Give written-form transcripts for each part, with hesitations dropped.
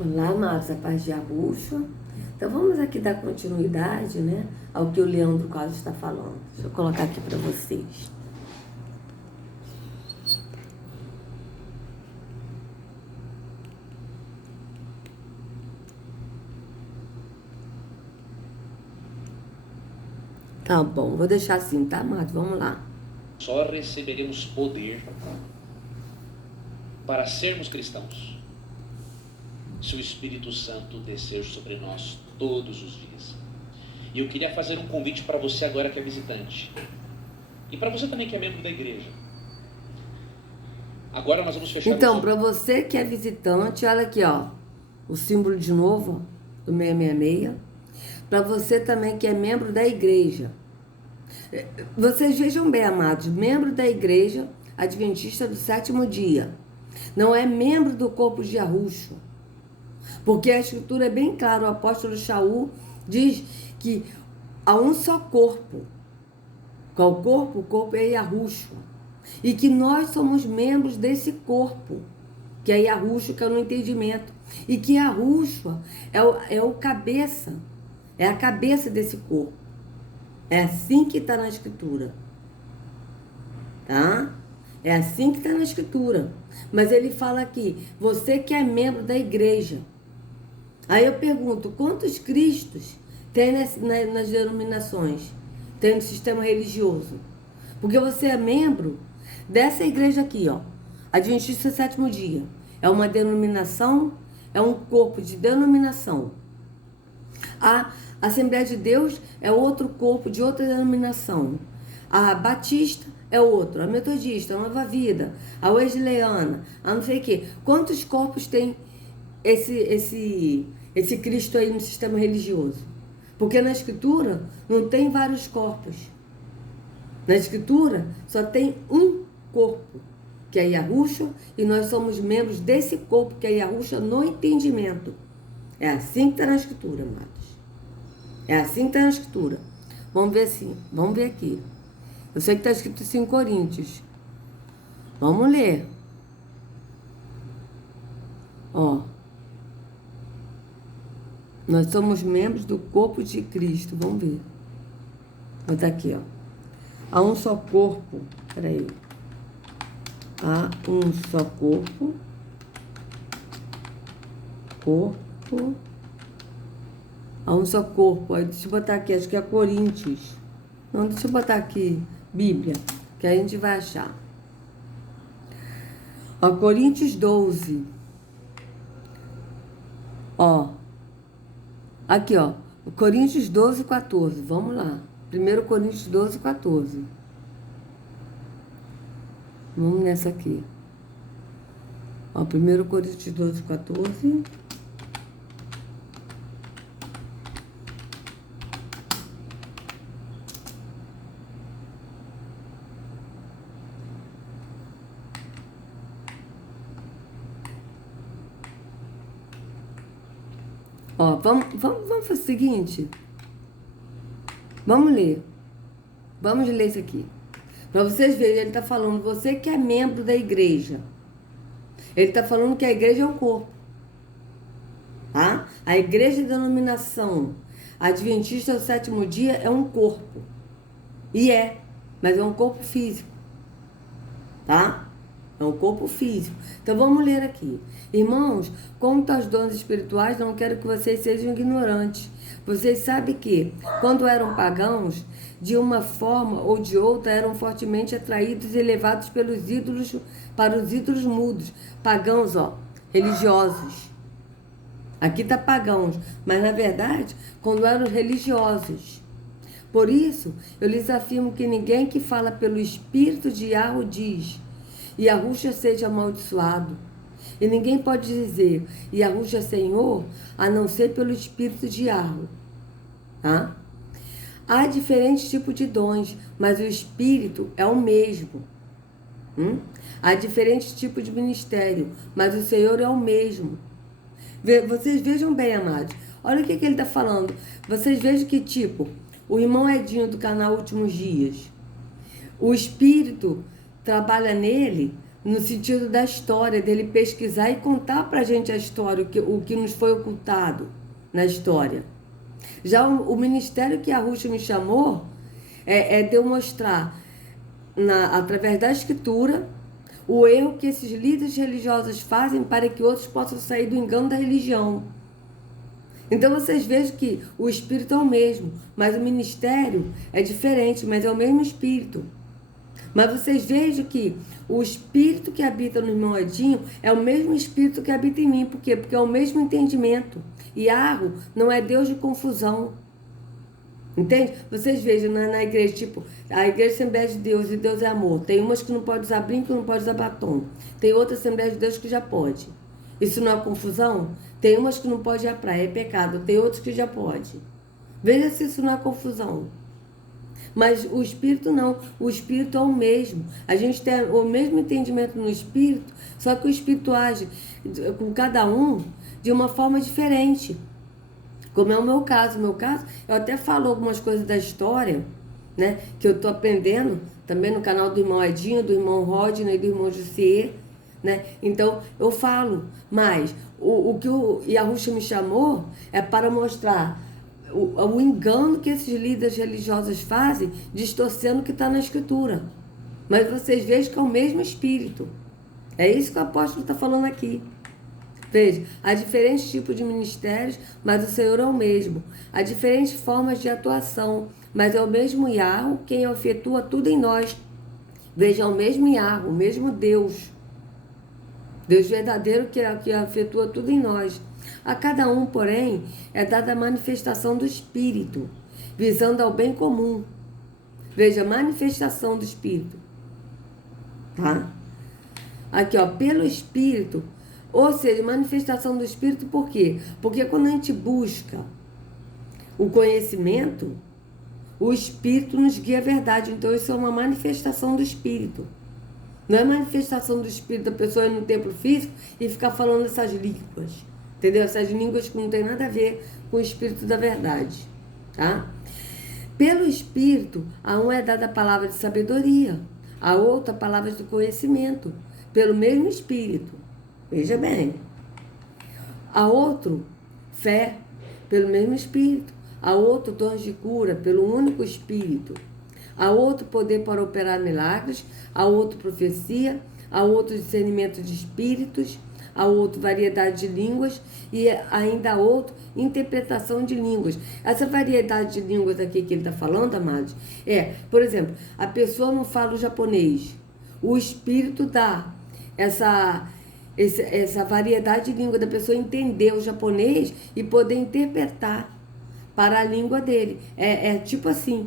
Olá, amados, a paz de Yahushua. Então vamos aqui dar continuidade, né, ao que o Leandro Carlos está falando. Deixa eu colocar aqui para vocês. Tá bom, vou deixar assim, tá, amados? Vamos lá. Só receberemos poder para sermos cristãos se o Espírito Santo descer sobre nós todos os dias. E eu queria fazer um convite para você agora que é visitante, e para você também que é membro da igreja. Agora nós vamos fechar. Então, para você que é visitante, olha aqui, ó, o símbolo de novo do 666. Para você também que é membro da igreja. Vocês vejam bem, amados, membro da igreja adventista do sétimo dia. Não é membro do corpo de Yahushua. Porque a escritura é bem clara, o apóstolo Shaul diz que há um só corpo. Qual corpo? O corpo é Yahushua. E que nós somos membros desse corpo, que é Yahushua, que é no entendimento. E que Yahushua é o cabeça, é a cabeça desse corpo. É assim que está na escritura. Tá? É assim que está na escritura. Mas ele fala aqui, você que é membro da igreja. Aí eu pergunto, quantos cristos tem nas denominações? Tem no sistema religioso? Porque você é membro dessa igreja aqui, ó. Adventista do sétimo dia. É uma denominação, é um corpo de denominação. A Assembleia de Deus é outro corpo de outra denominação. A Batista é outro. A Metodista, a Nova Vida, a Wesleyana, a não sei o quê. Quantos corpos tem esse Cristo aí no sistema religioso? Porque na Escritura não tem vários corpos. Na Escritura só tem um corpo, que é Yahushua, e nós somos membros desse corpo, que é Yahushua, no entendimento. É assim que está na Escritura, amados. É assim que está na Escritura. Vamos ver assim, vamos ver aqui. Eu sei que está escrito isso em Coríntios. Vamos ler. Ó. Nós somos membros do corpo de Cristo. Vamos ver. Vou botar aqui, ó. Há um só corpo. Peraí. Há um só corpo. Corpo. Há um só corpo. Aí, deixa eu botar aqui, acho que é Coríntios. Não, deixa eu botar aqui, Bíblia, que aí a gente vai achar. Ó, Coríntios 12. Ó. Aqui, ó. Coríntios 12, 14. Vamos lá. 1 Coríntios 12, 14. Vamos nessa aqui. Ó, 1 Coríntios 12, 14. Ó, vamos fazer o seguinte. Vamos ler. Vamos ler isso aqui. Para vocês verem, ele está falando, você que é membro da igreja. Ele está falando que a igreja é o corpo. Tá? A igreja de denominação adventista do sétimo dia é um corpo. Mas é um corpo físico. Tá? É um corpo físico. Então vamos ler aqui. Irmãos, quanto aos dons espirituais, não quero que vocês sejam ignorantes. Vocês sabem que, quando eram pagãos, de uma forma ou de outra, eram fortemente atraídos e levados pelos ídolos, para os ídolos mudos. Pagãos, ó, religiosos. Aqui está pagãos, mas na verdade, quando eram religiosos. Por isso, eu lhes afirmo que ninguém que fala pelo Espírito de Yahweh diz, Yahushua seja amaldiçoado. E ninguém pode dizer, Yahushua é Senhor, a não ser pelo Espírito de Yahweh. Tá? Há diferentes tipos de dons, mas o Espírito é o mesmo. Há diferentes tipos de ministério, mas o Senhor é o mesmo. Vocês vejam bem, amados. Olha o que ele está falando. Vocês vejam que tipo, o irmão Edinho do canal Últimos Dias, o Espírito trabalha nele no sentido da história, dele pesquisar e contar pra gente a história, o que nos foi ocultado na história. Já o ministério que a Ruxa me chamou é de eu mostrar, através da escritura, o erro que esses líderes religiosos fazem para que outros possam sair do engano da religião. Então vocês vejam que o espírito é o mesmo, mas o ministério é diferente, mas é o mesmo espírito. Mas vocês vejam que o espírito que habita no irmão Edinho é o mesmo espírito que habita em mim. Por quê? Porque é o mesmo entendimento. Iago não é Deus de confusão. Entende? Vocês vejam na igreja, tipo, a igreja Assembleia de Deus e Deus é amor. Tem umas que não pode usar brinco, não pode usar batom. Tem outra Assembleia de Deus que já pode. Isso não é confusão? Tem umas que não pode ir à praia, é pecado. Tem outras que já pode. Veja se isso não é confusão. Mas o espírito não, o espírito é o mesmo. A gente tem o mesmo entendimento no espírito, só que o espírito age com cada um de uma forma diferente. Como é o meu caso. No meu caso, eu até falo algumas coisas da história, né, que eu estou aprendendo, também no canal do irmão Edinho, do irmão Rodney e do irmão Jussier, né? Então, eu falo, mas o que o Yahushua me chamou é para mostrar o engano que esses líderes religiosos fazem, distorcendo o que está na Escritura. Mas vocês vejam que é o mesmo Espírito. É isso que o apóstolo está falando aqui. Veja, há diferentes tipos de ministérios, mas o Senhor é o mesmo. Há diferentes formas de atuação, mas é o mesmo Yahweh quem efetua tudo em nós. Veja, é o mesmo Yahweh, o mesmo Deus. Deus verdadeiro que efetua tudo em nós. A cada um, porém, é dada a manifestação do Espírito, visando ao bem comum. Veja, manifestação do Espírito. Tá? Aqui, ó, pelo Espírito, ou seja, manifestação do Espírito, por quê? Porque quando a gente busca o conhecimento, o Espírito nos guia a verdade. Então, isso é uma manifestação do Espírito. Não é manifestação do Espírito da pessoa ir no templo físico e ficar falando essas línguas. Entendeu? Essas línguas que não tem nada a ver com o Espírito da verdade. Tá? Pelo Espírito, a um é dada a palavra de sabedoria, a outra a palavra de conhecimento, pelo mesmo Espírito. Veja bem. A outro, fé, pelo mesmo Espírito. A outro, dons de cura, pelo único Espírito. A outro, poder para operar milagres. A outro, profecia. A outro, discernimento de espíritos. A outro, variedade de línguas. E ainda a outro, interpretação de línguas. Essa variedade de línguas aqui que ele está falando, amados, por exemplo, a pessoa não fala o japonês. O Espírito dá essa variedade de língua da pessoa entender o japonês e poder interpretar para a língua dele. É tipo assim.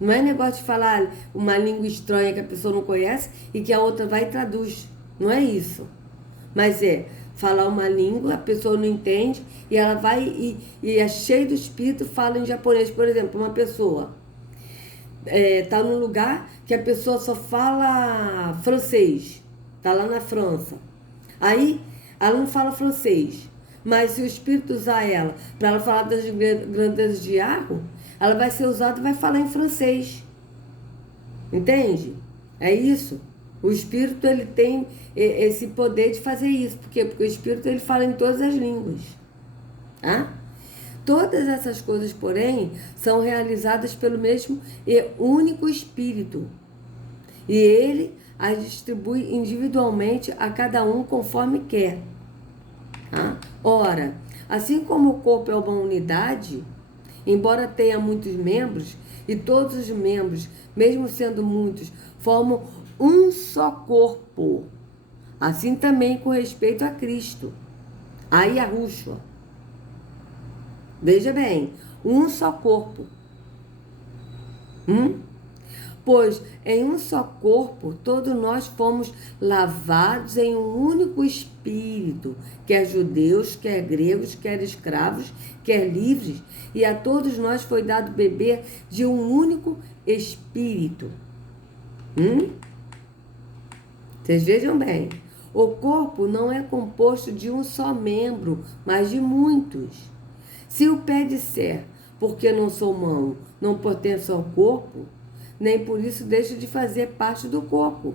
Não é negócio de falar uma língua estranha que a pessoa não conhece e que a outra vai e traduz. Não é isso. Mas falar uma língua, a pessoa não entende e ela vai e é cheio do Espírito, fala em japonês. Por exemplo, uma pessoa está num lugar que a pessoa só fala francês. Está lá na França. Aí, ela não fala francês. Mas se o Espírito usar ela para ela falar das grandezas de Yahweh, ela vai ser usada e vai falar em francês. Entende? É isso. O Espírito, ele tem esse poder de fazer isso. Por quê? Porque o Espírito, ele fala em todas as línguas. Tá? Todas essas coisas, porém, são realizadas pelo mesmo e único Espírito. E ele as distribui individualmente a cada um conforme quer. Tá? Ora, assim como o corpo é uma unidade, embora tenha muitos membros, e todos os membros, mesmo sendo muitos, formam um só corpo. Assim também com respeito a Cristo, a Yahushua. Veja bem, um só corpo. Pois em um só corpo, todos nós fomos lavados em um único Espírito, quer judeus, quer gregos, quer escravos, quer livres, e a todos nós foi dado beber de um único Espírito. Vocês vejam bem, o corpo não é composto de um só membro, mas de muitos. Se o pé disser, porque não sou mão, não pertenço ao corpo, nem por isso deixa de fazer parte do corpo.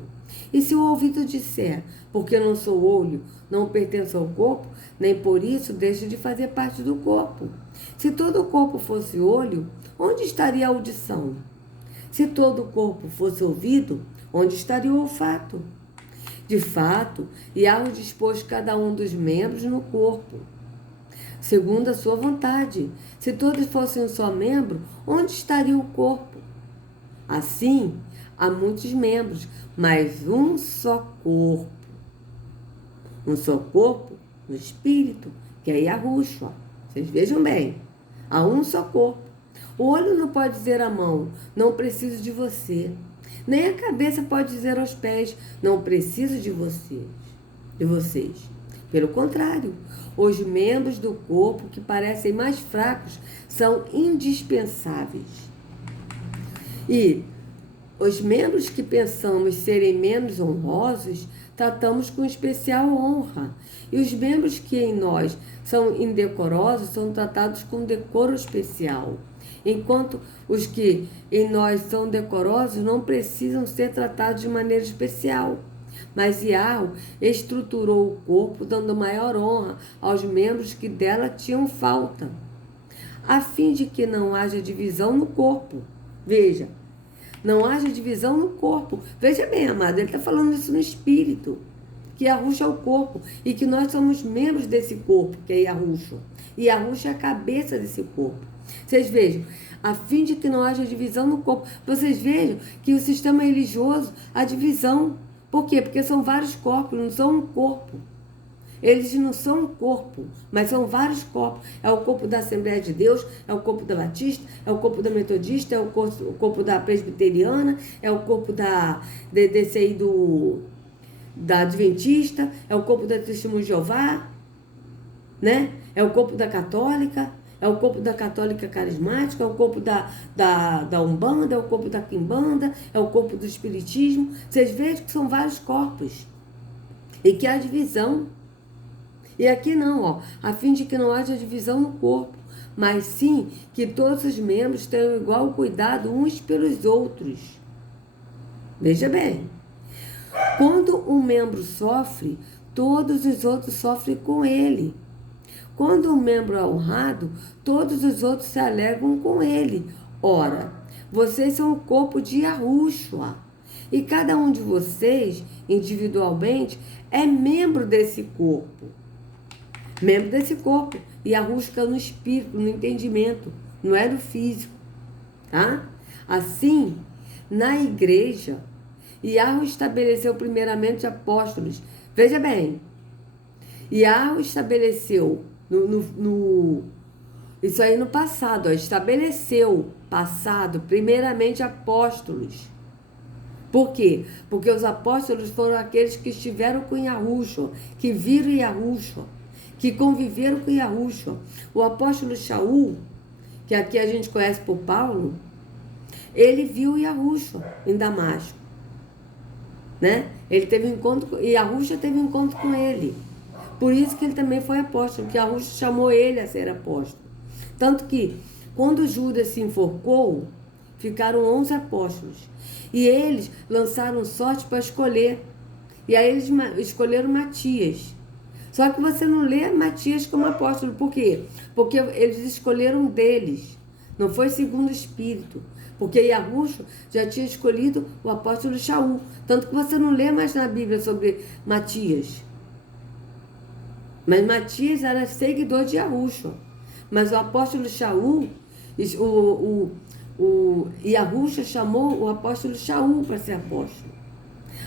E se o ouvido disser, porque eu não sou olho, não pertenço ao corpo, nem por isso deixo de fazer parte do corpo. Se todo o corpo fosse olho, onde estaria a audição? Se todo o corpo fosse ouvido, onde estaria o olfato? De fato, Yahweh dispôs cada um dos membros no corpo, segundo a sua vontade. Se todos fossem um só membro, onde estaria o corpo? Assim, há muitos membros, mas um só corpo. Um só corpo no espírito, que é Yahushua. Vocês vejam bem, há um só corpo. O olho não pode dizer à mão, não preciso de você. Nem a cabeça pode dizer aos pés, não preciso de vocês. Pelo contrário, os membros do corpo que parecem mais fracos são indispensáveis. E os membros que pensamos serem menos honrosos, tratamos com especial honra. E os membros que em nós são indecorosos são tratados com decoro especial. Enquanto os que em nós são decorosos não precisam ser tratados de maneira especial. Mas Yahweh estruturou o corpo, dando maior honra aos membros que dela tinham falta, a fim de que não haja divisão no corpo. Veja, não haja divisão no corpo. Veja bem, amado, ele está falando isso no espírito, que Yahushua é o corpo e que nós somos membros desse corpo, que é Yahushua. E Yahushua é a cabeça desse corpo. Vocês vejam, a fim de que não haja divisão no corpo. Vocês vejam que o sistema religioso, a divisão. Por quê? Porque são vários corpos, não são um corpo. Eles não são um corpo, mas são vários corpos. É o corpo da Assembleia de Deus, é o corpo da Batista, é o corpo da Metodista, é o corpo da Presbiteriana, é o corpo desse aí da Adventista, é o corpo da Testemunho de Jeová, né? É o corpo da Católica, é o corpo da Católica Carismática, é o corpo da Umbanda, é o corpo da Quimbanda, é o corpo do Espiritismo. Vocês vejam que são vários corpos e que há divisão. E aqui não, ó, a fim de que não haja divisão no corpo, mas sim que todos os membros tenham igual cuidado uns pelos outros. Veja bem, quando um membro sofre, todos os outros sofrem com ele. Quando um membro é honrado, todos os outros se alegram com ele. Ora, vocês são o corpo de Yahushua, e cada um de vocês, individualmente, é membro desse corpo. Membro desse corpo. E Yahushua no espírito, no entendimento, não é no físico. Tá? Assim, na igreja, Yahushua estabeleceu primeiramente apóstolos. Veja bem, Yahushua estabeleceu isso aí no passado, ó, estabeleceu, passado, primeiramente apóstolos. Por quê? Porque os apóstolos foram aqueles que estiveram com Yahushua, que viram Yahushua, que conviveram com Yahushua. O apóstolo Shaul, que aqui a gente conhece por Paulo, ele viu Yahushua em Damasco, né? Ele teve um encontro, e Yahushua teve um encontro com ele. Por isso que ele também foi apóstolo, que Yahushua chamou ele a ser apóstolo. Tanto que, quando Judas se enforcou, ficaram 11 apóstolos. E eles lançaram sorte para escolher. E aí eles escolheram Matias. Só que você não lê Matias como apóstolo. Por quê? Porque eles escolheram deles. Não foi segundo o Espírito. Porque Yahushua já tinha escolhido o apóstolo Shaul. Tanto que você não lê mais na Bíblia sobre Matias. Mas Matias era seguidor de Yahushua. Mas o apóstolo Shaul, Yahushua chamou o apóstolo Shaul para ser apóstolo.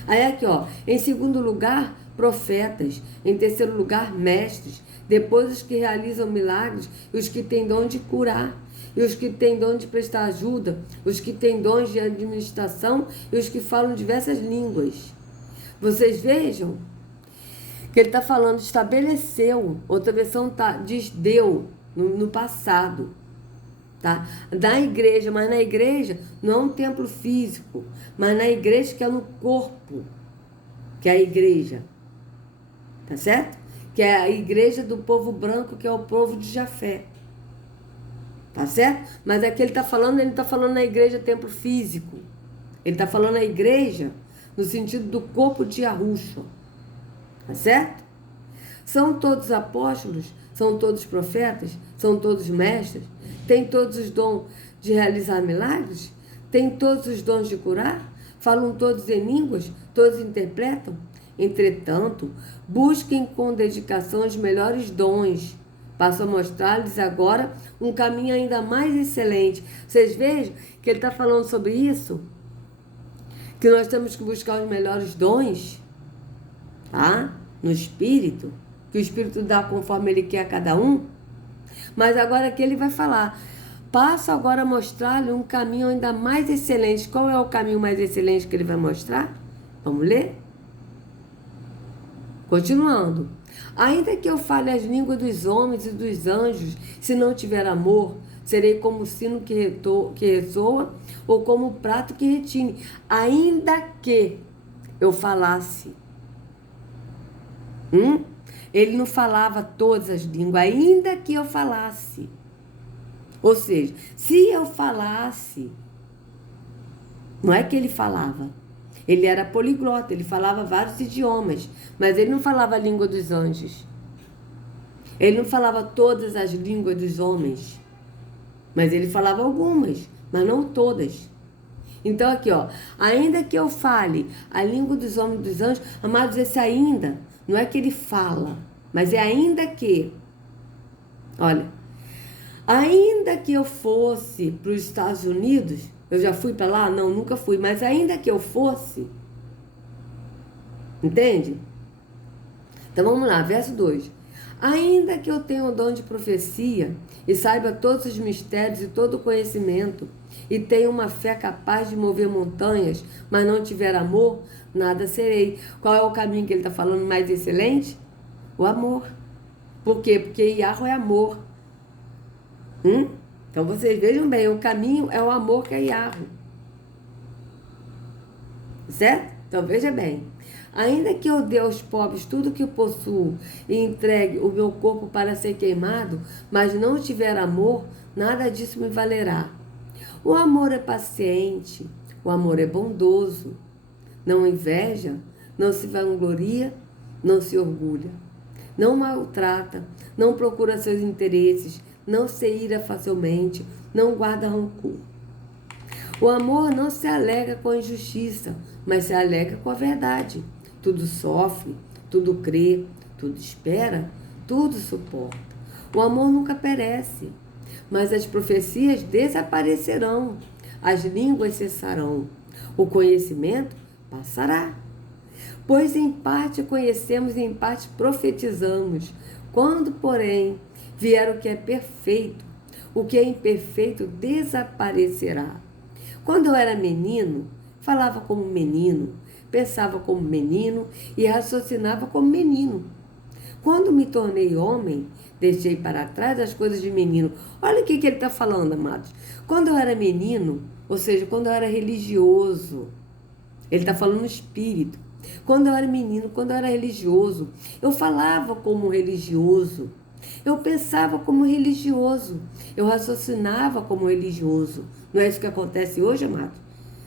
Aí aqui, ó, em segundo lugar, profetas. Em terceiro lugar, mestres. Depois, os que realizam milagres e os que têm dom de curar. E os que têm dom de prestar ajuda. Os que têm dons de administração e os que falam diversas línguas. Vocês vejam que ele está falando estabeleceu. Outra versão diz deu no passado. Tá? Na igreja, mas na igreja não é um templo físico, mas na igreja que é no corpo, que é a igreja, tá certo? Que é a igreja do povo branco, que é o povo de Jafé, tá certo? Mas aqui ele não está falando na igreja templo físico, ele está falando na igreja no sentido do corpo de Yahushua. Tá certo? São todos apóstolos? São todos profetas? São todos mestres? Têm todos os dons de realizar milagres? Têm todos os dons de curar? Falam todos em línguas? Todos interpretam? Entretanto, busquem com dedicação os melhores dons. Passo a mostrar-lhes agora um caminho ainda mais excelente. Vocês vejam que ele está falando sobre isso? Que nós temos que buscar os melhores dons, tá? No Espírito, que o Espírito dá conforme ele quer a cada um. Mas agora aqui ele vai falar, passo agora a mostrar-lhe um caminho ainda mais excelente. Qual é o caminho mais excelente que ele vai mostrar? Vamos ler? Continuando. Ainda que eu fale as línguas dos homens e dos anjos, se não tiver amor, serei como o sino que ressoa ou como o prato que retine. Ainda que eu falasse. Ele não falava todas as línguas, ainda que eu falasse. Ou seja, se eu falasse, não é que ele falava. Ele era poliglota, ele falava vários idiomas, mas ele não falava a língua dos anjos. Ele não falava todas as línguas dos homens, mas ele falava algumas, mas não todas. Então aqui, ó, ainda que eu fale a língua dos homens e dos anjos, amados, esse ainda, não é que ele fala, mas é ainda que, olha, ainda que eu fosse para os Estados Unidos, eu já fui para lá? Não, nunca fui. Mas ainda que eu fosse, entende? Então vamos lá, verso 2. Ainda que eu tenha o dom de profecia e saiba todos os mistérios e todo o conhecimento e tenha uma fé capaz de mover montanhas, mas não tiver amor, nada serei. Qual é o caminho que ele está falando mais excelente? O amor. Por quê? Porque Yahweh é amor. Então vocês vejam bem, o caminho é o amor que é Yahweh. Certo? Então veja bem. Ainda que eu dê aos pobres tudo que eu possuo e entregue o meu corpo para ser queimado, mas não tiver amor, nada disso me valerá. O amor é paciente, o amor é bondoso, não inveja, não se vangloria, não se orgulha, não maltrata, não procura seus interesses, não se ira facilmente, não guarda rancor. O amor não se alegra com a injustiça, mas se alegra com a verdade. Tudo sofre, tudo crê, tudo espera, tudo suporta. O amor nunca perece, mas as profecias desaparecerão, as línguas cessarão, o conhecimento passará. Pois em parte conhecemos e em parte profetizamos. Quando, porém, vier o que é perfeito, o que é imperfeito desaparecerá. Quando eu era menino, falava como menino, pensava como menino e raciocinava como menino. Quando me tornei homem, deixei para trás as coisas de menino. Olha o que ele está falando, amados. Quando eu era menino, ou seja, quando eu era religioso, ele está falando no espírito. Quando eu era menino, quando eu era religioso, eu falava como religioso. Eu pensava como religioso. Eu raciocinava como religioso. Não é isso que acontece hoje, amado?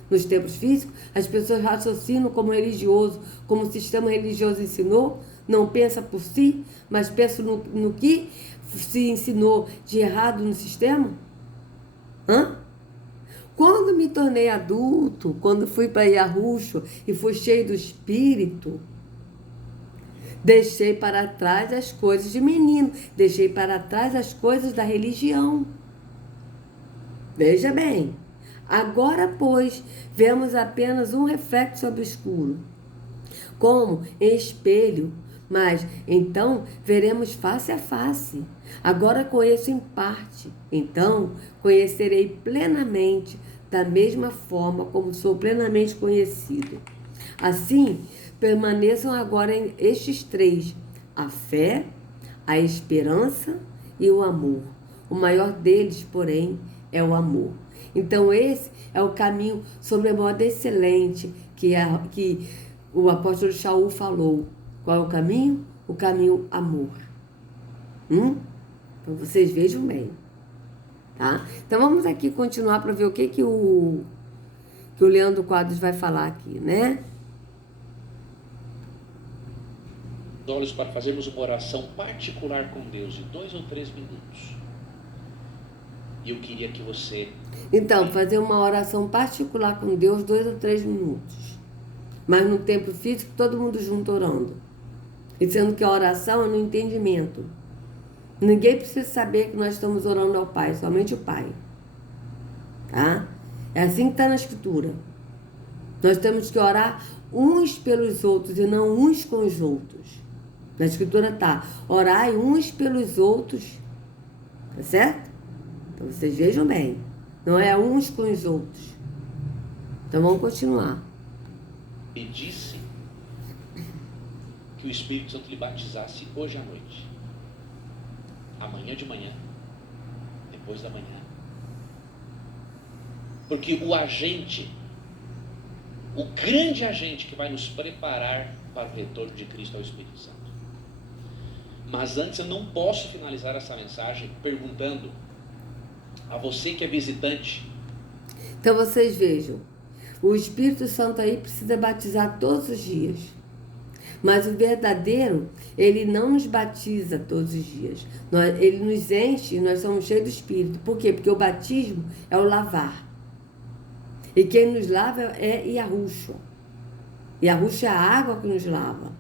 Nos tempos físicos, as pessoas raciocinam como religioso, como o sistema religioso ensinou, não pensa por si, mas pensa no que se ensinou de errado no sistema. Quando me tornei adulto, quando fui para Yahushua e fui cheio do Espírito, deixei para trás as coisas de menino, deixei para trás as coisas da religião. Veja bem. Agora, pois, vemos apenas um reflexo obscuro, como em espelho, mas então veremos face a face. Agora conheço em parte, então conhecerei plenamente, da mesma forma como sou plenamente conhecido. Assim, permaneçam agora em estes três: a fé, a esperança e o amor. O maior deles, porém, é o amor. Então esse é o caminho sobremodo excelente que o apóstolo Shaul falou. Qual é o caminho? O caminho amor. Então vocês vejam bem. Tá? Então vamos aqui continuar para ver o que o Leandro Quadros vai falar aqui, né? olhos para fazermos uma oração particular com Deus de 2 ou 3 minutos. E eu queria que você... Então, fazer uma oração particular com Deus 2 ou 3 minutos. Mas no tempo físico, todo mundo junto orando. E sendo que a oração é no entendimento. Ninguém precisa saber que nós estamos orando ao Pai, somente o Pai. Tá? É assim que está na Escritura. Nós temos que orar uns pelos outros e não uns com os outros. Na Escritura está, orai uns pelos outros. Tá certo? Então vocês vejam bem. Não é uns com os outros. Então vamos continuar. E disse que o Espírito Santo lhe batizasse hoje à noite. Amanhã de manhã. Depois da manhã. Porque o agente, o grande agente que vai nos preparar para o retorno de Cristo é o Espírito Santo. Mas antes eu não posso finalizar essa mensagem perguntando a você que é visitante. Então vocês vejam, o Espírito Santo aí precisa batizar todos os dias. Mas o verdadeiro, ele não nos batiza todos os dias. Ele nos enche e nós somos cheios do Espírito. Por quê? Porque o batismo é o lavar. E quem nos lava é Yahushua. Yahushua é a água que nos lava.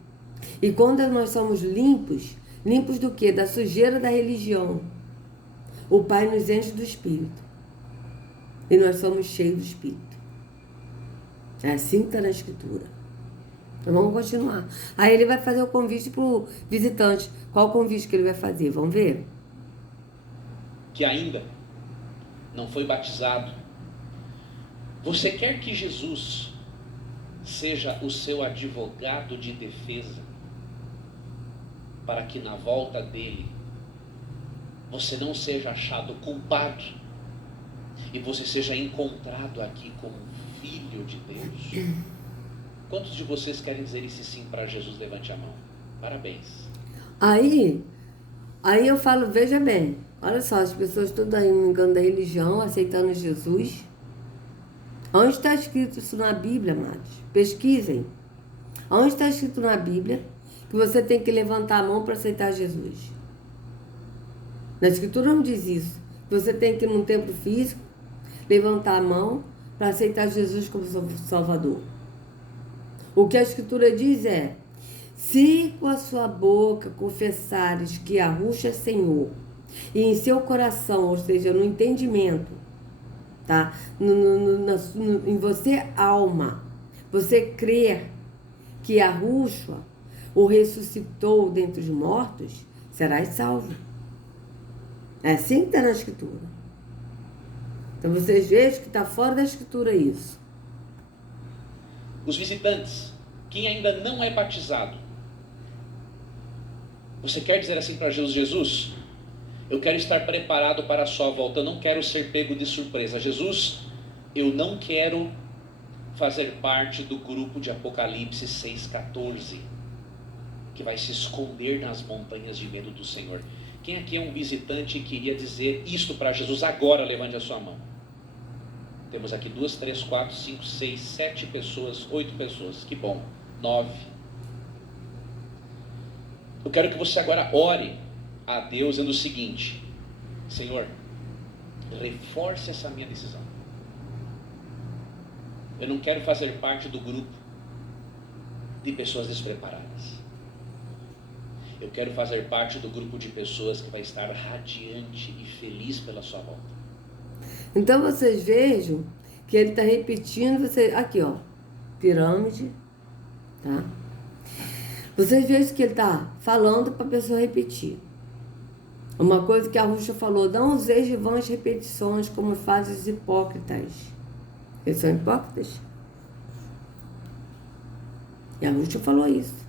E quando nós somos limpos, limpos do quê? Da sujeira da religião. O Pai nos enche do Espírito. E nós somos cheios do Espírito. É assim que está na Escritura. Então vamos continuar. Aí ele vai fazer o convite para o visitante. Qual o convite que ele vai fazer? Vamos ver? Que ainda não foi batizado. Você quer que Jesus seja o seu advogado de defesa, para que na volta dele você não seja achado culpado e você seja encontrado aqui como filho de Deus? Quantos de vocês querem dizer esse sim para Jesus? Levante a mão. Parabéns. Aí eu falo, veja bem, olha só, as pessoas todas aí no engano da religião, aceitando Jesus. Onde está escrito isso na Bíblia, amados? Pesquisem. Onde está escrito na Bíblia que você tem que levantar a mão para aceitar Jesus? Na Escritura não diz isso. Você tem que ir num templo físico, levantar a mão para aceitar Jesus como Salvador. O que a Escritura diz é: se com a sua boca confessares que Yahushua é Senhor, e em seu coração, ou seja, no entendimento, tá? Em você, alma, você crer que Yahushua o ressuscitou dentre os mortos, serás salvo. É assim que está na Escritura. Então vocês vejam que está fora da Escritura isso. Os visitantes, quem ainda não é batizado, você quer dizer assim para Jesus: Jesus, eu quero estar preparado para a sua volta, eu não quero ser pego de surpresa. Jesus, eu não quero fazer parte do grupo de Apocalipse 6,14, que vai se esconder nas montanhas de medo do Senhor. Quem aqui é um visitante e queria dizer isto para Jesus agora? Levante a sua mão. Temos aqui 2, 3, 4, 5, 6, 7 pessoas, 8 pessoas. Que bom. 9. Eu quero que você agora ore a Deus dizendo o seguinte: Senhor, reforce essa minha decisão. Eu não quero fazer parte do grupo de pessoas despreparadas. Eu quero fazer parte do grupo de pessoas que vai estar radiante e feliz pela sua volta. Então vocês vejam que ele está repetindo, aqui ó, pirâmide, tá? Vocês vejam que ele está falando para a pessoa repetir. Uma coisa que a Yahushua falou: não useis de vãs repetições como fazem os hipócritas. Eles são hipócritas? E a Yahushua falou isso.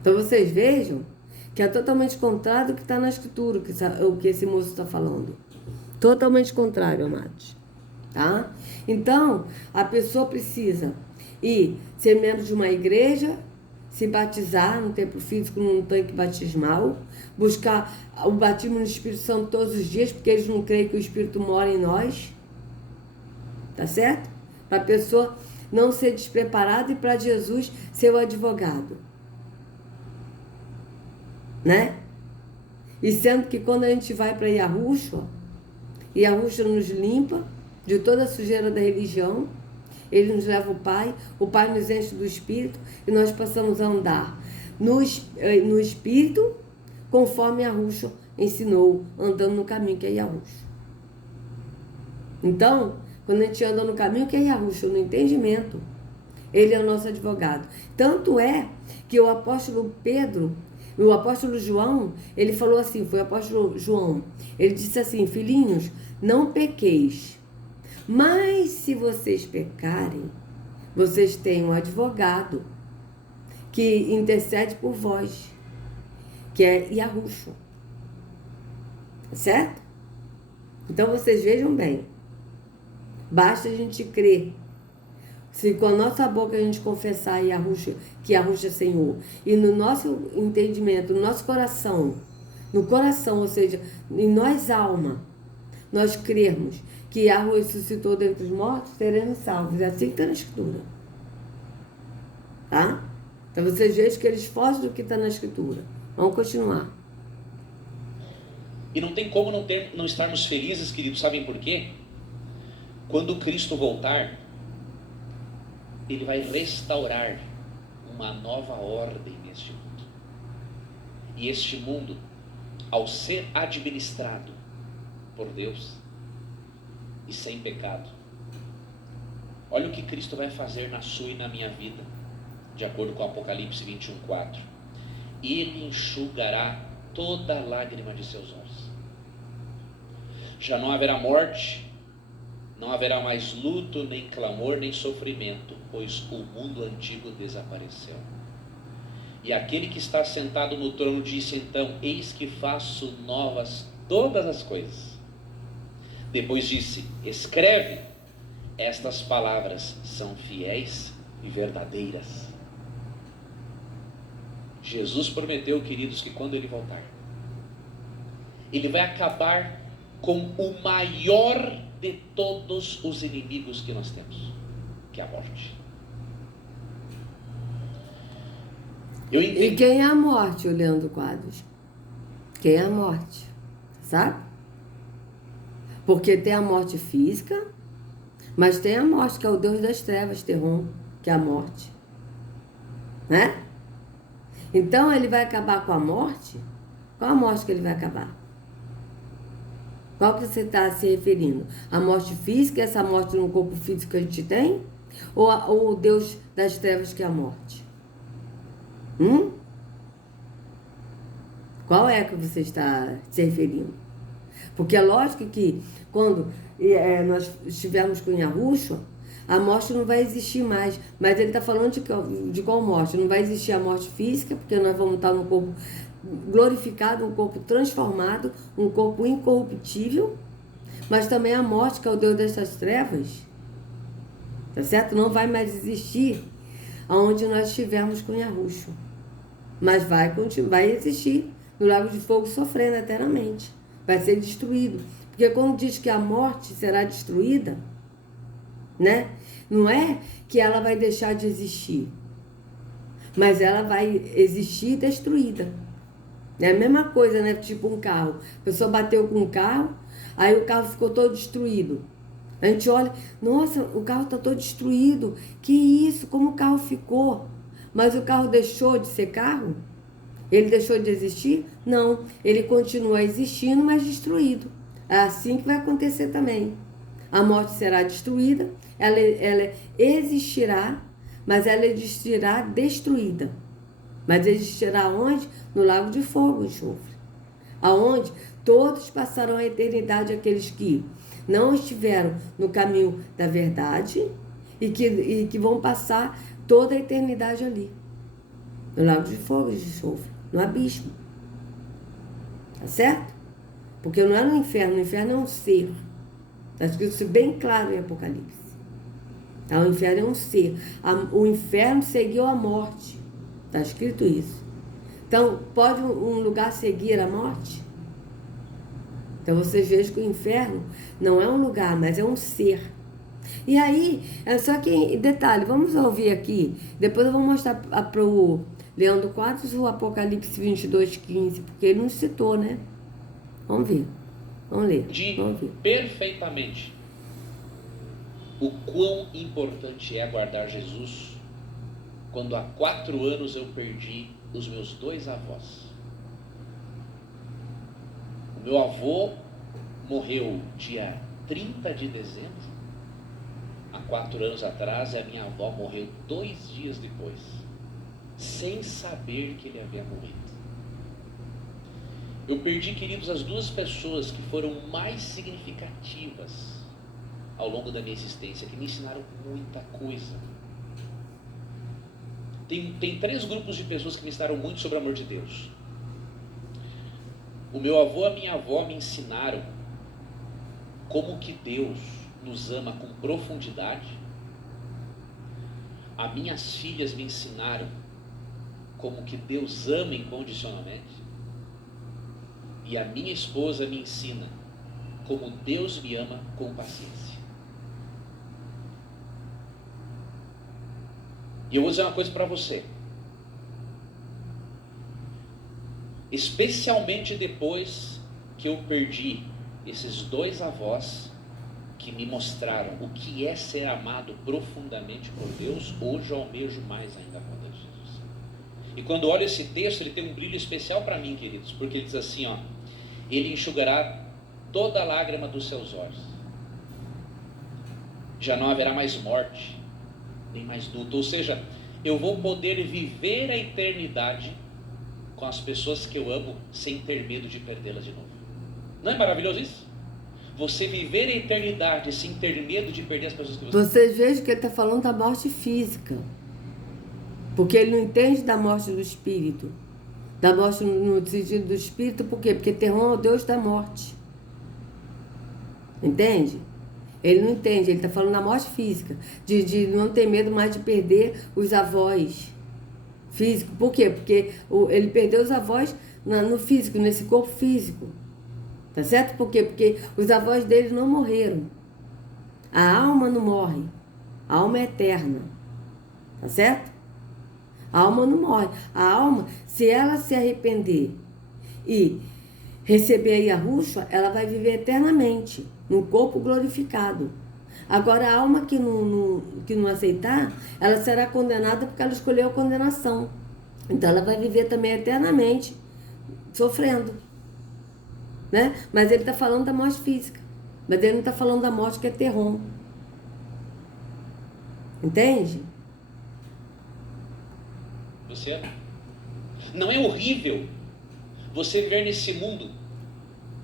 Então vocês vejam que é totalmente contrário do que está na Escritura, o que esse moço está falando. Totalmente contrário, amados. Tá? Então, a pessoa precisa ir ser membro de uma igreja, se batizar no templo físico, num tanque batismal, buscar o batismo no Espírito Santo todos os dias, porque eles não creem que o Espírito mora em nós. Tá certo? Para a pessoa não ser despreparada e para Jesus ser o advogado. né? E sendo que quando a gente vai para Yahushua, Yahushua nos limpa de toda a sujeira da religião, ele nos leva o Pai nos enche do Espírito e nós passamos a andar no Espírito conforme Yahushua ensinou, andando no caminho que é Yahushua. Então, quando a gente anda no caminho que é Yahushua, no entendimento, ele é o nosso advogado. Tanto é que o apóstolo Pedro, o apóstolo João, ele falou assim, foi o apóstolo João, ele disse assim: filhinhos, não pequeis, mas se vocês pecarem, vocês têm um advogado que intercede por vós, que é Yahushua. Certo? Então vocês vejam bem, basta a gente crer. Se com a nossa boca a gente confessar que Yahushua é Senhor, e no nosso entendimento, no nosso coração, ou seja, em nós alma, nós crermos que Yahushua ressuscitou dentre os mortos, seremos salvos. É assim que está na Escritura. Tá? Então vocês vejam que eles fogem do que está na Escritura. Vamos continuar. E não tem como não estarmos felizes, queridos, sabem por quê? Quando Cristo voltar, ele vai restaurar uma nova ordem neste mundo. E este mundo, ao ser administrado por Deus e sem pecado, olha o que Cristo vai fazer na sua e na minha vida, de acordo com Apocalipse 21:4. Ele enxugará toda lágrima de seus olhos. Já não haverá morte, não haverá mais luto, nem clamor, nem sofrimento, pois o mundo antigo desapareceu. E aquele que está sentado no trono disse então: eis que faço novas todas as coisas. Depois disse: escreve, estas palavras são fiéis e verdadeiras. Jesus prometeu, queridos, que quando ele voltar, ele vai acabar com o maior de todos os inimigos que nós temos, que é a morte. E quem é a morte, o Leandro Quadros? Quem é a morte? Sabe? Porque tem a morte física, mas tem a morte, que é o Deus das trevas, Terron, que é a morte. Né? Então ele vai acabar com a morte? Qual a morte que ele vai acabar? Qual que você está se referindo? A morte física, essa morte no corpo físico que a gente tem? Ou o Deus das trevas que é a morte? Qual é que você está se referindo? Porque é lógico que quando nós estivermos com Yahushua, a morte não vai existir mais. Mas ele está falando de qual morte? Não vai existir a morte física, porque nós vamos estar num corpo glorificado, um corpo transformado, um corpo incorruptível, mas também a morte, que é o Deus dessas trevas, tá certo? Não vai mais existir aonde nós estivermos com Yahushua, mas vai existir no lago de fogo, sofrendo eternamente, vai ser destruído, porque quando diz que a morte será destruída, né? Não é que ela vai deixar de existir, mas ela vai existir destruída. É a mesma coisa, né? Tipo um carro. A pessoa bateu com um carro, aí o carro ficou todo destruído. A gente olha, nossa, o carro está todo destruído. Que isso? Como o carro ficou? Mas o carro deixou de ser carro? Ele deixou de existir? Não. Ele continua existindo, mas destruído. É assim que vai acontecer também. A morte será destruída, ela existirá, mas ela existirá destruída. Mas existirá onde? No lago de fogo e enxofre. Aonde todos passarão a eternidade, aqueles que não estiveram no caminho da verdade e que vão passar toda a eternidade ali. No lago de fogo e enxofre, no abismo. Tá certo? Porque não é no inferno é um ser. Está escrito isso bem claro em Apocalipse. Tá? O inferno é um ser. O inferno seguiu a morte. Está escrito isso. Então, pode um lugar seguir a morte? Então, vocês vejam que o inferno não é um lugar, mas é um ser. E aí, só que, detalhe, vamos ouvir aqui, depois eu vou mostrar para o Leandro 4 ou Apocalipse 22:15, porque ele não citou, né? Vamos ver. Vamos ler. Vamos ver. Perfeitamente o quão importante é aguardar Jesus quando há 4 anos eu perdi os meus 2 avós. O meu avô morreu dia 30 de dezembro, há 4 anos atrás, e a minha avó morreu 2 dias depois, sem saber que ele havia morrido. Eu perdi, queridos, as 2 pessoas que foram mais significativas ao longo da minha existência, que me ensinaram muita coisa. Tem 3 grupos de pessoas que me ensinaram muito sobre o amor de Deus. O meu avô e a minha avó me ensinaram como que Deus nos ama com profundidade. As minhas filhas me ensinaram como que Deus ama incondicionalmente. E a minha esposa me ensina como Deus me ama com paciência. E eu vou dizer uma coisa para você. Especialmente depois que eu perdi esses 2 avós que me mostraram o que é ser amado profundamente por Deus, hoje eu almejo mais ainda a volta de Jesus. E quando olho esse texto, ele tem um brilho especial para mim, queridos, porque ele diz assim, ó: ele enxugará toda a lágrima dos seus olhos. Já não haverá mais morte, nem mais luto. Ou seja, eu vou poder viver a eternidade com as pessoas que eu amo sem ter medo de perdê-las de novo. Não é maravilhoso isso? Você viver a eternidade sem ter medo de perder as pessoas que você ama. Vocês vejam que ele está falando da morte física. Porque ele não entende da morte do espírito. Da morte no sentido do espírito, por quê? Porque Terron é o Deus da morte. Entende? Ele não entende, ele está falando da morte física. De não ter medo mais de perder os avós físicos. Por quê? Porque ele perdeu os avós no físico, nesse corpo físico. Tá certo? Por quê? Porque os avós dele não morreram. A alma não morre. A alma é eterna. Tá certo? A alma não morre. A alma, se ela se arrepender e receber a Yahushua, ela vai viver eternamente, num corpo glorificado. Agora, a alma que não aceitar, ela será condenada porque ela escolheu a condenação. Então, ela vai viver também eternamente, sofrendo. Né? Mas ele está falando da morte física. Mas ele não está falando da morte que é Terron. Entende? Você não é horrível você viver nesse mundo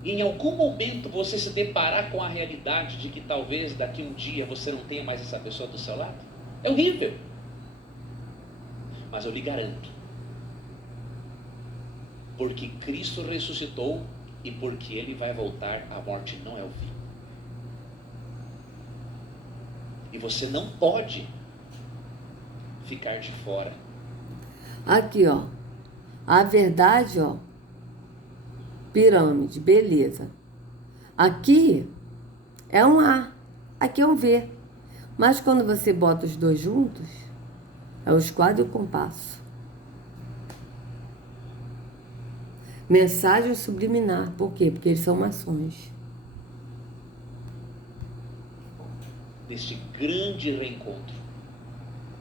e em algum momento você se deparar com a realidade de que talvez daqui um dia você não tenha mais essa pessoa do seu lado? É horrível. Mas eu lhe garanto, porque Cristo ressuscitou e porque Ele vai voltar, a morte não é o fim. E você não pode ficar de fora. Aqui, ó. A verdade, ó. Pirâmide, beleza. Aqui é um A, aqui é um V. Mas quando você bota os 2 juntos, é o esquadro e o compasso. Mensagem subliminar. Por quê? Porque eles são maçons. Deste grande reencontro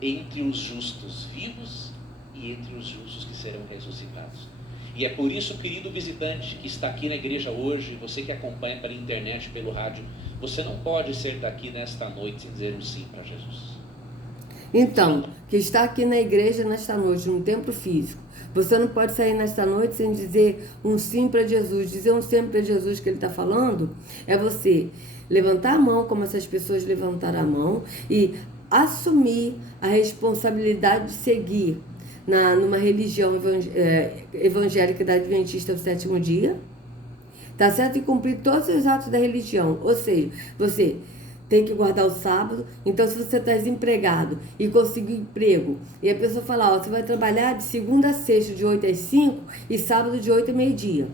entre os justos vivos e entre os justos que serão ressuscitados. E é por isso, querido visitante que está aqui na igreja hoje, você que acompanha pela internet, pelo rádio, você não pode sair daqui nesta noite sem dizer um sim para Jesus. Então, que está aqui na igreja nesta noite, no templo físico, você não pode sair nesta noite sem dizer um sim para Jesus. Dizer um sim para Jesus que ele está falando é você levantar a mão, como essas pessoas levantaram a mão, e assumir a responsabilidade de seguir numa religião evangélica da Adventista do Sétimo Dia, tá certo? E cumprir todos os atos da religião. Ou seja, você tem que guardar o sábado. Então, se você está desempregado e conseguir emprego, e a pessoa falar, ó, você vai trabalhar de segunda a sexta, de 8 às 5, e sábado de 8 a meio-dia.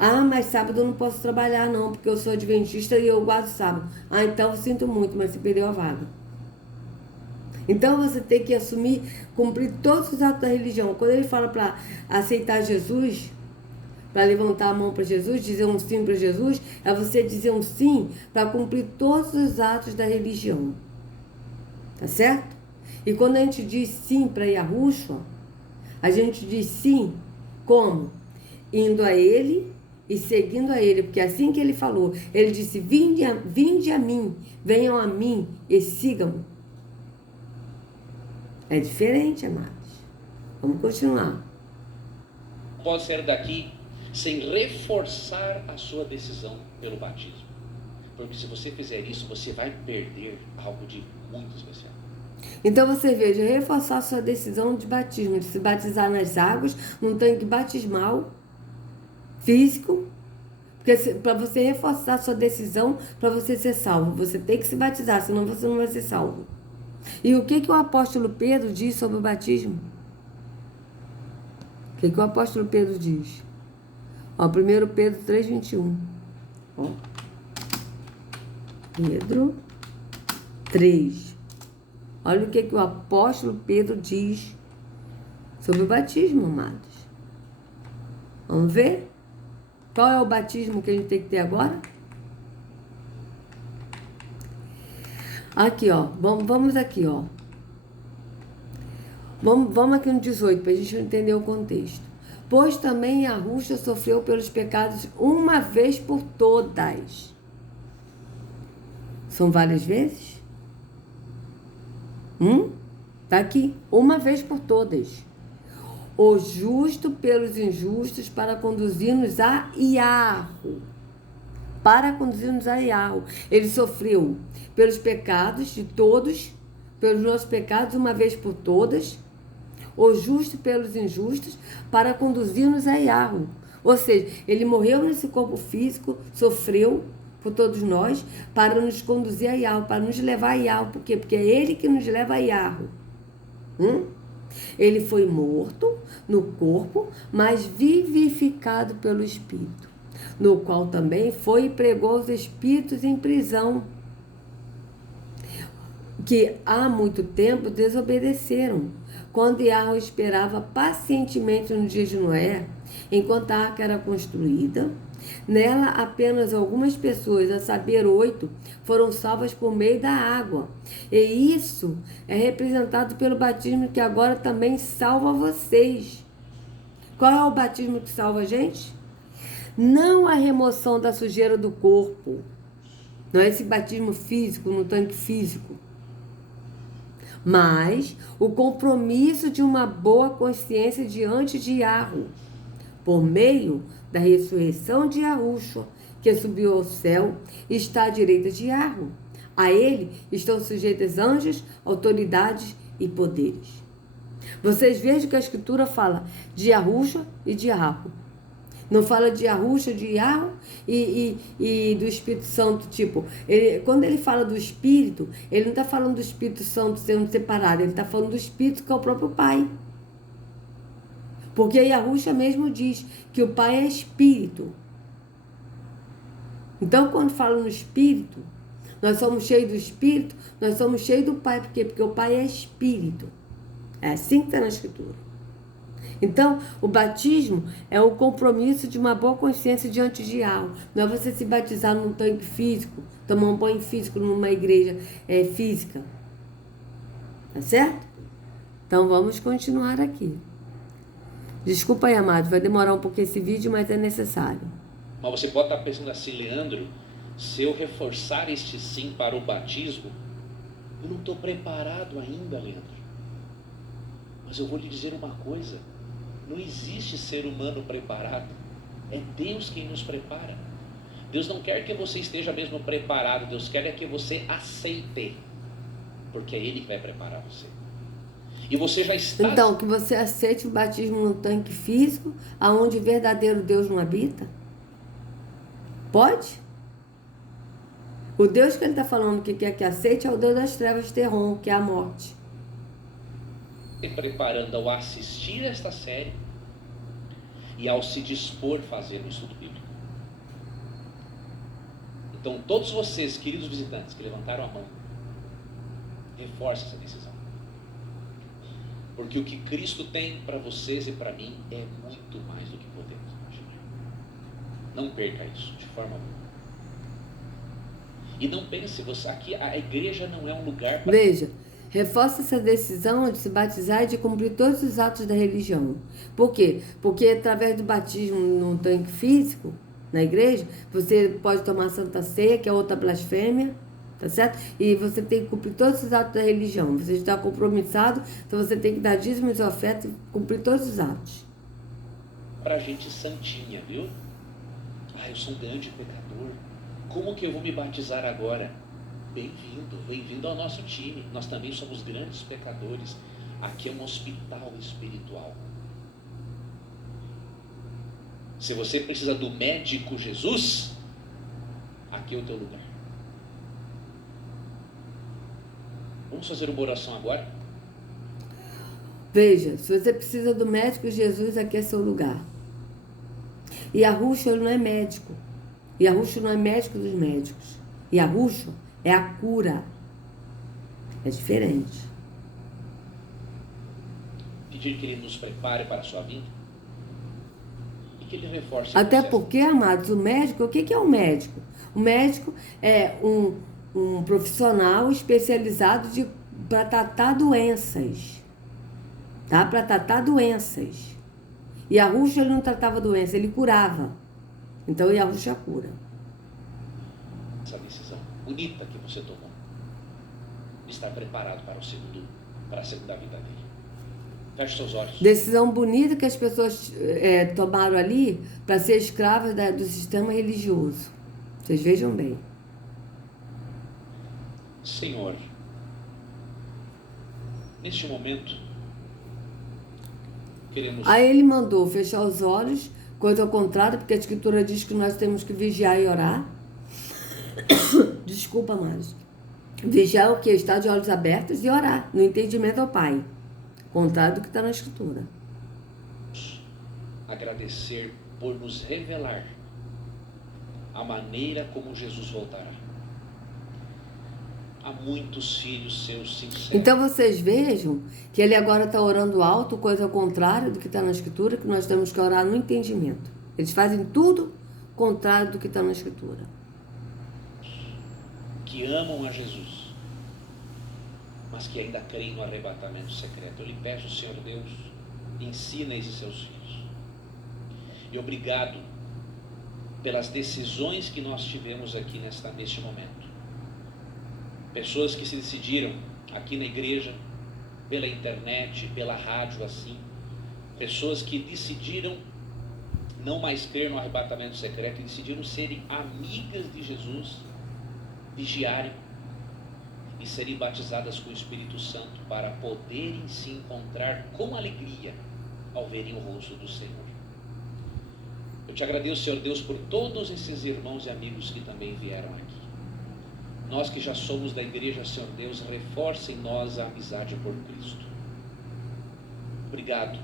Ah, mas sábado eu não posso trabalhar não, porque eu sou adventista e eu guardo sábado. Ah, então eu sinto muito, mas você perdeu a vaga. Então você tem que assumir, cumprir todos os atos da religião. Quando ele fala para aceitar Jesus, para levantar a mão para Jesus, dizer um sim para Jesus, é você dizer um sim para cumprir todos os atos da religião. Tá certo? E quando a gente diz sim para Yahushua, a gente diz sim como? Indo a Ele e seguindo a Ele, porque assim que Ele falou, Ele disse, vinde a mim, venham a mim e sigam-me. É diferente, amados. Vamos continuar. Pode sair daqui sem reforçar a sua decisão pelo batismo. Porque se você fizer isso, você vai perder algo de muito especial. Então você veja, reforçar a sua decisão de batismo, de se batizar nas águas, num tanque batismal, físico, porque para você reforçar a sua decisão, para você ser salvo, você tem que se batizar, senão você não vai ser salvo. E o que o apóstolo Pedro diz sobre o batismo? O que o apóstolo Pedro diz? Ó, 1 Pedro 3,21. Ó. Pedro 3. Olha o que o apóstolo Pedro diz sobre o batismo, amados. Vamos ver? Qual é o batismo que a gente tem que ter agora? Aqui, ó. Vamos aqui, ó. Vamos aqui no 18, para a gente entender o contexto. Pois também Yahushua sofreu pelos pecados uma vez por todas. São várias vezes? Tá aqui. Uma vez por todas. O justo pelos injustos para conduzir-nos a Yahu. Para conduzir-nos a Yahu. Ele sofreu pelos pecados de todos, pelos nossos pecados uma vez por todas. O justo pelos injustos para conduzir-nos a Yahu. Ou seja, ele morreu nesse corpo físico, sofreu por todos nós, para nos conduzir a Yahu, para nos levar a Yahu. Por quê? Porque é ele que nos leva a Yahu. Ele foi morto no corpo, mas vivificado pelo Espírito, no qual também foi e pregou os espíritos em prisão, que há muito tempo desobedeceram, quando Yahu esperava pacientemente no dia de Noé, enquanto a arca era construída. Nela apenas algumas pessoas, a saber 8, foram salvas por meio da água. E isso é representado pelo batismo que agora também salva vocês. Qual é o batismo que salva a gente? Não a remoção da sujeira do corpo. Não é esse batismo físico, no tanque físico. Mas o compromisso de uma boa consciência diante de Yahu, por meio da ressurreição de Yahushua, que subiu ao céu e está à direita de Yahu. A ele estão sujeitos anjos, autoridades e poderes. Vocês vejam que a Escritura fala de Yahushua e de Yahu. Não fala de Yahushua, de Yahu e do Espírito Santo. Tipo, quando ele fala do Espírito, ele não está falando do Espírito Santo sendo separado, ele está falando do Espírito que é o próprio Pai. Porque Yahushua mesmo diz que o Pai é Espírito. Então, quando fala no Espírito, nós somos cheios do Espírito, nós somos cheios do Pai. Por quê? Porque o Pai é Espírito. É assim que está na Escritura. Então, o batismo é o compromisso de uma boa consciência diante de Yahu. Não é você se batizar num tanque físico, tomar um banho físico numa igreja física. Tá certo? Então, vamos continuar aqui. Desculpa aí, amado, vai demorar um pouquinho esse vídeo, mas é necessário. Mas você pode estar pensando assim, Leandro, se eu reforçar este sim para o batismo, eu não estou preparado ainda, Leandro. Mas eu vou lhe dizer uma coisa, não existe ser humano preparado, é Deus quem nos prepara. Deus não quer que você esteja mesmo preparado, Deus quer que você aceite, porque é Ele que vai preparar você. E você já está... Então, que você aceite o batismo no tanque físico, aonde o verdadeiro Deus não habita? Pode? O Deus que ele está falando que quer que aceite é o Deus das trevas, Terron, que é a morte. Se preparando ao assistir esta série e ao se dispor a fazer o estudo bíblico. Então, todos vocês, queridos visitantes, que levantaram a mão, reforcem essa decisão. Porque o que Cristo tem para vocês e para mim é muito mais do que podemos imaginar. Não perca isso, de forma alguma. E não pense, aqui a igreja não é um lugar para... Veja, reforça essa decisão de se batizar e de cumprir todos os atos da religião. Por quê? Porque através do batismo no tanque físico, na igreja, você pode tomar Santa Ceia, que é outra blasfêmia, tá certo? E você tem que cumprir todos os atos da religião. Você está compromissado, então você tem que dar dízimos e ofertas e cumprir todos os atos. Pra gente santinha, viu? Eu sou um grande pecador. Como que eu vou me batizar agora? Bem-vindo ao nosso time. Nós também somos grandes pecadores. Aqui é um hospital espiritual. Se você precisa do médico Jesus, aqui é o teu lugar. Vamos fazer uma oração agora? Veja, se você precisa do médico Jesus, aqui é seu lugar. E Yahushua não é médico. Yahushua não é médico dos médicos. Yahushua é a cura. É diferente. Pedir que Ele nos prepare para a sua vinda. E que Ele reforce. Até porque, amados, o médico, o que é um médico? O médico é um profissional especializado para tratar doenças. Tá? Para tratar doenças. E Yahushua ele não tratava doença, ele curava. Então Yahushua cura. Essa decisão bonita que você tomou, estar preparado para a segunda vida dele. Feche seus olhos. Decisão bonita que as pessoas tomaram ali para ser escravas do sistema religioso. Vocês vejam bem. Senhor, neste momento, queremos... Aí ele mandou fechar os olhos, coisa ao contrário, porque a Escritura diz que nós temos que vigiar e orar. Desculpa, mas vigiar o quê? Estar de olhos abertos e orar, no entendimento ao Pai. Contrário do que está na Escritura. Agradecer por nos revelar a maneira como Jesus voltará. Há muitos filhos seus sinceros. Então vocês vejam que ele agora está orando alto, coisa ao contrário do que está na Escritura, que nós temos que orar no entendimento. Eles fazem tudo contrário do que está na Escritura. Que amam a Jesus, mas que ainda creem no arrebatamento secreto. Eu lhe peço, Senhor Deus, ensina esses seus filhos. E obrigado pelas decisões que nós tivemos aqui neste momento. Pessoas que se decidiram aqui na igreja, pela internet, pela rádio assim. Pessoas que decidiram não mais crer no arrebatamento secreto e decidiram serem amigas de Jesus, vigiarem e serem batizadas com o Espírito Santo para poderem se encontrar com alegria ao verem o rosto do Senhor. Eu te agradeço, Senhor Deus, por todos esses irmãos e amigos que também vieram aqui. Nós que já somos da igreja, Senhor Deus, reforce em nós a amizade por Cristo. Obrigado,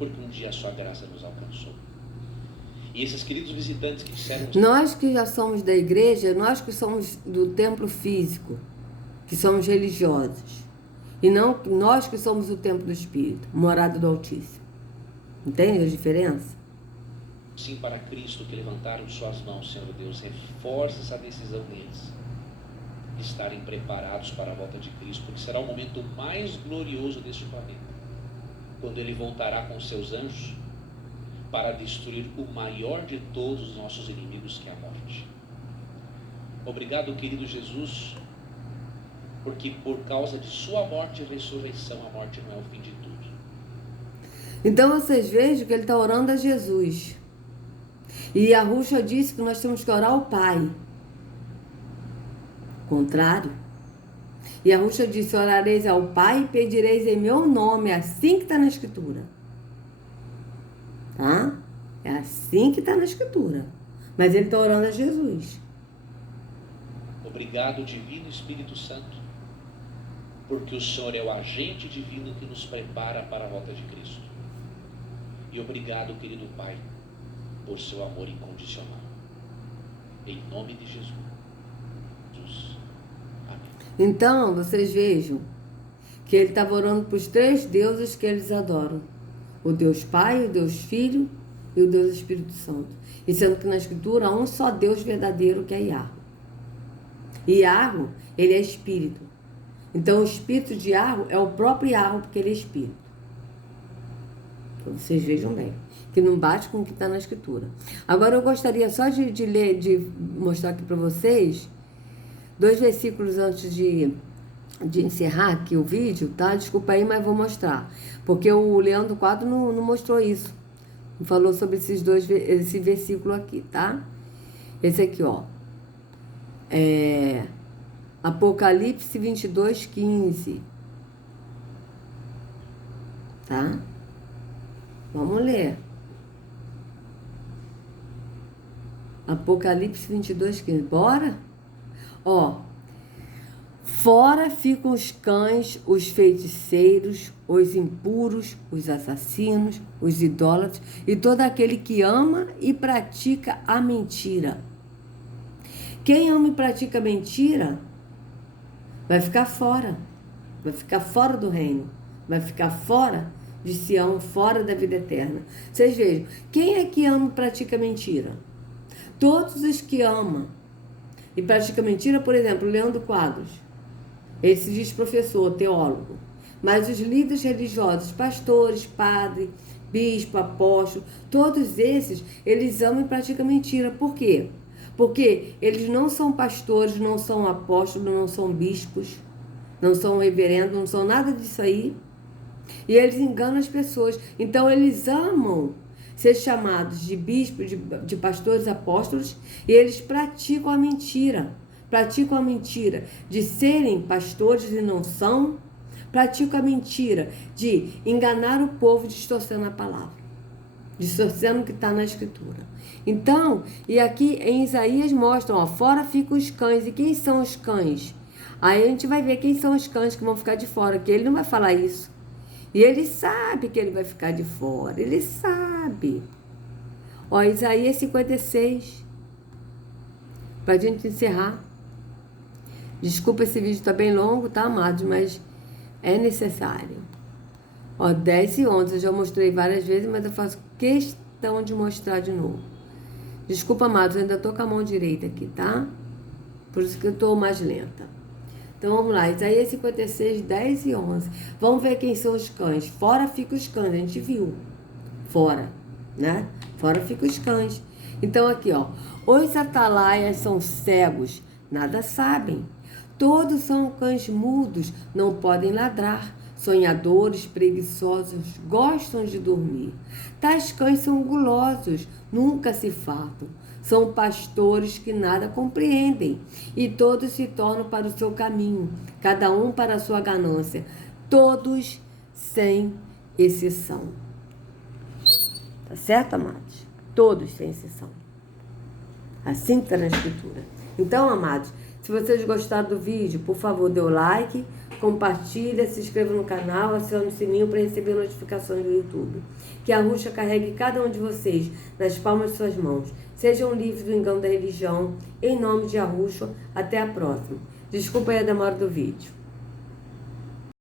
porque um dia a sua graça nos alcançou. E esses queridos visitantes que disseram... Nós que já somos da igreja, nós que somos do templo físico, que somos religiosos, e não nós que somos o templo do Espírito, morada do Altíssimo. Entende a diferença? Sim, para Cristo que levantaram suas mãos, Senhor Deus, reforça essa decisão deles de estarem preparados para a volta de Cristo, porque será o momento mais glorioso deste planeta, quando Ele voltará com seus anjos para destruir o maior de todos os nossos inimigos, que é a morte. Obrigado, querido Jesus, porque por causa de sua morte e ressurreição, a morte não é o fim de tudo. Então vocês vejam que ele está orando a Jesus. E Yahushua disse que nós temos que orar ao Pai. Contrário. Yahushua disse: orareis ao Pai e pedireis em meu nome, assim que está na Escritura. Tá? É assim que está na Escritura. Mas ele está orando a Jesus. Obrigado, Divino Espírito Santo, porque o Senhor é o agente divino que nos prepara para a volta de Cristo. E obrigado, querido Pai, por seu amor incondicional. Em nome de Jesus. Amém. Então, vocês vejam que ele estava orando para os 3 deuses que eles adoram. O Deus Pai, o Deus Filho e o Deus Espírito Santo. E sendo que na Escritura há um só Deus verdadeiro, que é Yahweh. E Yahweh, ele é Espírito. Então o Espírito de Yahweh é o próprio Yahweh, porque ele é Espírito. Então vocês vejam bem, que não bate com o que está na Escritura. Agora eu gostaria só de ler, de mostrar aqui para vocês 2 versículos antes de encerrar aqui o vídeo, tá? Desculpa aí, mas vou mostrar. Porque o Leandro Quadro não mostrou isso. Não falou sobre esse versículo aqui, tá? Esse aqui, ó. Apocalipse 22:15. Tá? Vamos ler. Apocalipse 22:15. Bora? Ó. Fora ficam os cães, os feiticeiros, os impuros, os assassinos, os idólatras e todo aquele que ama e pratica a mentira. Quem ama e pratica a mentira vai ficar fora. Vai ficar fora do reino. Vai ficar fora de Sião, fora da vida eterna. Vocês vejam, quem é que ama e pratica mentira? Todos os que amam e praticam mentira, por exemplo, Leandro Quadros. Ele se diz professor, teólogo. Mas os líderes religiosos, pastores, padre, bispo, apóstolo, todos esses, eles amam e praticam mentira. Por quê? Porque eles não são pastores, não são apóstolos, não são bispos, não são reverendos, não são nada disso aí. E eles enganam as pessoas. Então eles amam ser chamados de bispos, de pastores, apóstolos, e eles praticam a mentira. Praticam a mentira de serem pastores e não são. Praticam a mentira de enganar o povo distorcendo a palavra, distorcendo o que está na Escritura. Então, e aqui em Isaías mostram, ó, fora ficam os cães. E quem são os cães? Aí a gente vai ver quem são os cães que vão ficar de fora, que ele não vai falar isso. E ele sabe que ele vai ficar de fora, ele sabe. Ó, Isaías 56, para a gente encerrar. Desculpa, esse vídeo está bem longo, tá, amados? Mas é necessário. Ó, 10 e 11, eu já mostrei várias vezes, mas eu faço questão de mostrar de novo. Desculpa, amados, eu ainda estou com a mão direita aqui, tá? Por isso que eu estou mais lenta. Então, vamos lá. Isaías 56, 10 e 11. Vamos ver quem são os cães. Fora ficam os cães, a gente viu. Fora, né? Fora ficam os cães. Então, aqui, ó. Os atalaias são cegos, nada sabem. Todos são cães mudos, não podem ladrar. Sonhadores, preguiçosos, gostam de dormir. Tais cães são gulosos, nunca se fartam. São pastores que nada compreendem. E todos se tornam para o seu caminho, cada um para a sua ganância. Todos sem exceção. Tá certo, amados? Todos sem exceção. Assim que está na Escritura. Então, amados, se vocês gostaram do vídeo, por favor, dê o like, compartilha, se inscreva no canal, acione o sininho para receber notificações do YouTube. Que a Ruxa carregue cada um de vocês nas palmas de suas mãos. Sejam livres do engano da religião. Em nome de Yahushua, até a próxima. Desculpa aí a demora do vídeo.